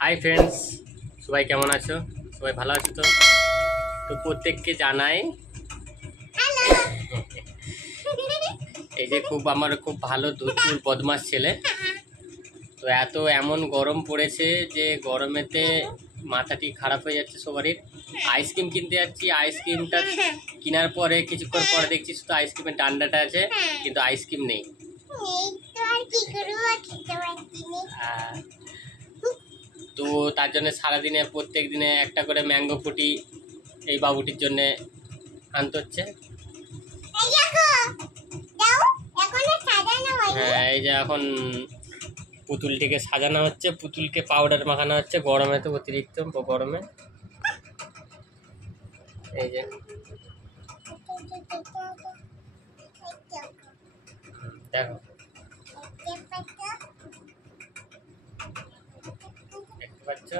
Hi friends, সবাই কেমন আছো? সবাই ভালো আছো তো? তো প্রত্যেককে জানাই এই যে আমার খুব ভালো দুধুর বদমাস ছেলে। তো এমন গরম পড়েছে যে গরমেতে মাথাটি খারাপ হয়ে যাচ্ছে সবারই। আইসক্রিম কিনতে যাচ্ছি, আইসক্রিমটা কেনার পরে কিছুক্ষণ পরে দেখছি শুধু আইসক্রিমের ডান্ডাটা আছে, কিন্তু আইসক্রিম নেই। আহ, তো তার জন্য সারাদিনে প্রত্যেক দিনে একটা করে ম্যাঙ্গো ফুটি এই বাবুটির জন্য আনতে হচ্ছে। হ্যাঁ, এই যে এখন পুতুলটিকে সাজানো হচ্ছে, পুতুলকে পাউডার মাখানো হচ্ছে গরমে, তো অতিরিক্ত গরমে। এই যে দেখো, দেখতে পাচ্ছ?